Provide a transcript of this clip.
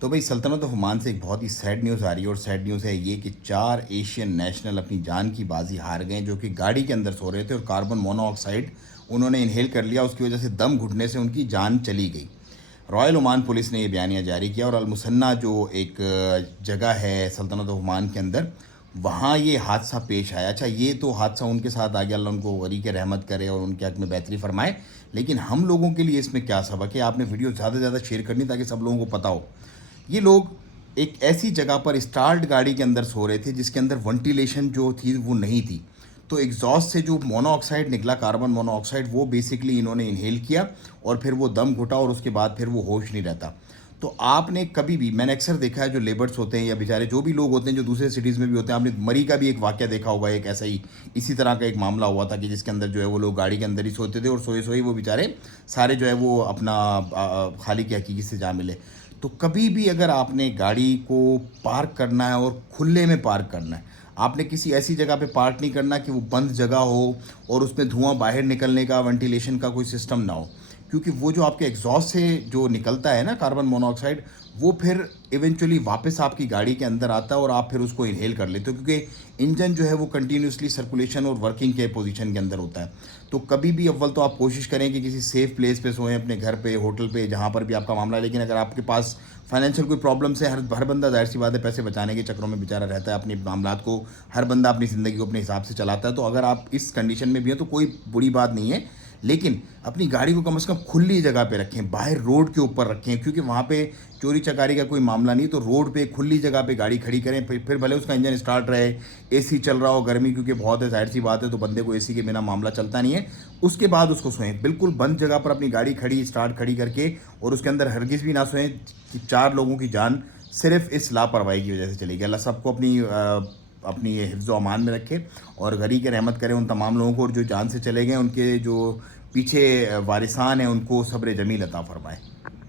تو بھائی سلطنت آف عمان سے ایک بہت ہی سیڈ نیوز آ رہی ہے، اور سیڈ نیوز ہے یہ کہ 4 ایشین نیشنل اپنی جان کی بازی ہار گئے جو کہ گاڑی کے اندر سو رہے تھے، اور کاربن مونو آکسائڈ انہوں نے انہیل کر لیا، اس کی وجہ سے دم گھٹنے سے ان کی جان چلی گئی۔ رائل عمان پولیس نے یہ بیانیہ جاری کیا، اور المثنیٰ جو ایک جگہ ہے سلطنت آف عمان کے اندر، وہاں یہ حادثہ پیش آیا۔ اچھا، یہ تو حادثہ ان کے ساتھ آ گیا، اللہ ان کو غریق رحمت کرے اور ان کے حق میں بہتری فرمائے، لیکن ہم لوگوں کے لیے اس میں کیا سبق ہے؟ آپ نے ویڈیو زیادہ سے زیادہ شیئر کرنی تاکہ سب لوگوں کو پتہ ہو۔ یہ لوگ ایک ایسی جگہ پر اسٹارٹ گاڑی کے اندر سو رہے تھے جس کے اندر ونٹیلیشن جو تھی وہ نہیں تھی، تو ایگزاسٹ سے جو مونو آکسائڈ نکلا، کاربن مونو آکسائڈ، وہ بیسکلی انہوں نے انہیل کیا، اور پھر وہ دم گھٹا، اور اس کے بعد پھر وہ ہوش نہیں رہتا۔ تو آپ نے کبھی بھی، میں نے اکثر دیکھا ہے جو لیبرس ہوتے ہیں یا بیچارے جو بھی لوگ ہوتے ہیں جو دوسرے سٹیز میں بھی ہوتے ہیں، آپ نے مری کا بھی ایک واقعہ دیکھا ہوگا، ایک ایسا ہی اسی طرح کا ایک معاملہ ہوا تھا کہ جس کے اندر جو ہے وہ لوگ گاڑی کے اندر ہی سوتے تھے، اور سوئے سوئے وہ بیچارے سارے جو ہے وہ اپنا خالق کی حقیقی سے جا ملے۔ تو کبھی بھی اگر آپ نے گاڑی کو پارک کرنا ہے اور کھلے میں پارک کرنا ہے، آپ نے کسی ایسی جگہ پہ پارک نہیں کرنا کہ وہ بند جگہ ہو اور اس میں دھواں باہر نکلنے کا، وینٹیلیشن کا کوئی سسٹم نہ ہو، کیونکہ وہ جو آپ کے ایگزاسٹ سے جو نکلتا ہے نا کاربن مونو آکسائڈ، وہ پھر ایونچولی واپس آپ کی گاڑی کے اندر آتا ہے، اور آپ پھر اس کو انہیل کر لیتے ہو، کیونکہ انجن جو ہے وہ کنٹینیوسلی سرکولیشن اور ورکنگ کے پوزیشن کے اندر ہوتا ہے۔ تو کبھی بھی اول تو آپ کوشش کریں کہ کسی سیف پلیس پہ سوئیں، اپنے گھر پہ، ہوٹل پہ، جہاں پر بھی آپ کا معاملہ ہے۔ لیکن اگر آپ کے پاس فائنینشیل کوئی پرابلمس ہے، ہر بندہ ظاہر سی بات ہے پیسے بچانے کے چکروں میں بیچارہ رہتا ہے، اپنے معاملات کو، ہر بندہ اپنی زندگی کو اپنے حساب سے چلاتا ہے، تو اگر آپ اس کنڈیشن میں بھی ہیں تو کوئی بری بات نہیں ہے، لیکن اپنی گاڑی کو کم از کم کھلی جگہ پہ رکھیں، باہر روڈ کے اوپر رکھیں، کیونکہ وہاں پہ چوری چکاری کا کوئی معاملہ نہیں، تو روڈ پہ کھلی جگہ پہ گاڑی کھڑی کریں، پھر بھلے اس کا انجن اسٹارٹ رہے، اے سی چل رہا ہو، گرمی کیونکہ بہت ہے، ظاہر سی بات ہے، تو بندے کو اے سی کے بنا معاملہ چلتا نہیں ہے، اس کے بعد اس کو سوئیں، بالکل بند جگہ پر اپنی گاڑی کھڑی کر کے، اور اس کے اندر ہرگز بھی نہ سوئیں کہ 4 لوگوں کی جان صرف اس لاپرواہی کی وجہ سے چلی گئی۔ اللہ سب کو اپنی حفظ و امان میں رکھے، اور غریق رحمت کرے ان تمام لوگوں کو، اور جو جان سے چلے گئے ان کے جو پیچھے وارثان ہیں ان کو صبر جمیل عطا فرمائے۔